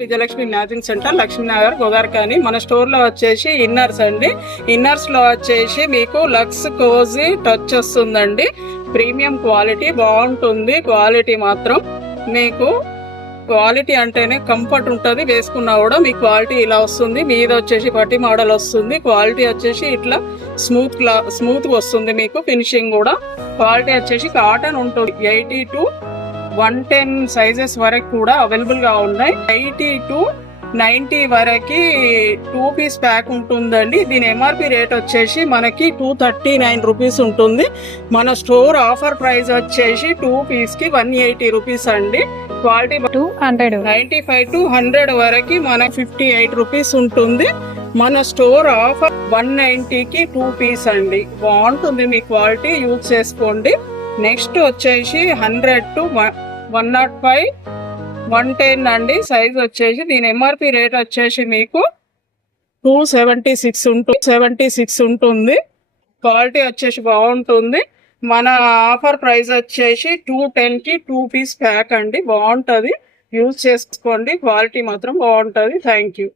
Vijayalakshmi matching centre Lakshminagar గోదార్కాని. మన store లో వచ్చేసి ఇన్నర్స్ అండి. ఇన్నర్స్ లో వచ్చేసి మీకు లక్స్ కోజీ టచ్ వస్తుందండి. ప్రీమియం క్వాలిటీ బాగుంటుంది. క్వాలిటీ మాత్రం మీకు క్వాలిటీ అంటేనే కంఫర్ట్ ఉంటుంది. వేసుకున్నా కూడా మీ క్వాలిటీ ఇలా వస్తుంది. మీద వచ్చేసి పట్టి మోడల్ వస్తుంది. క్వాలిటీ వచ్చేసి ఇట్లా స్మూత్ వస్తుంది. మీకు ఫినిషింగ్ కూడా క్వాలిటీ వచ్చేసి కాటన్ ఉంటుంది. 80 to 110 సైజెస్ వరకు కూడా అవైలబుల్ గా ఉన్నాయి. 80 to 90 వరకు 2 పీస్ ప్యాక్ ఉంటుందండి. దీని ఎంఆర్పి రేట్ వచ్చేసి మనకి 239 రూపీస్ ఉంటుంది. మన స్టోర్ ఆఫర్ ప్రైస్ వచ్చేసి 2 పీస్ కి 180 రూపీస్ అండి. క్వాలిటీ 95 to 100 వరకు మనకి 58 రూపీస్ ఉంటుంది. మన స్టోర్ ఆఫర్ 190కి 2 పీస్ అండి. బాగుంటుంది. మీ క్వాలిటీ యూజ్ చేసుకోండి. నెక్స్ట్ వచ్చేసి 100 to 105 110 అండి. సైజ్ వచ్చేసి దీని ఎంఆర్పి రేట్ వచ్చేసి మీకు 276 ఉంటుంది. క్వాలిటీ వచ్చేసి బాగుంటుంది. మన ఆఫర్ ప్రైస్ వచ్చేసి 210కి 2 పీస్ ప్యాక్ అండి. బాగుంటుంది. యూజ్ చేసుకోండి. క్వాలిటీ మాత్రం బాగుంటుంది. Thank you.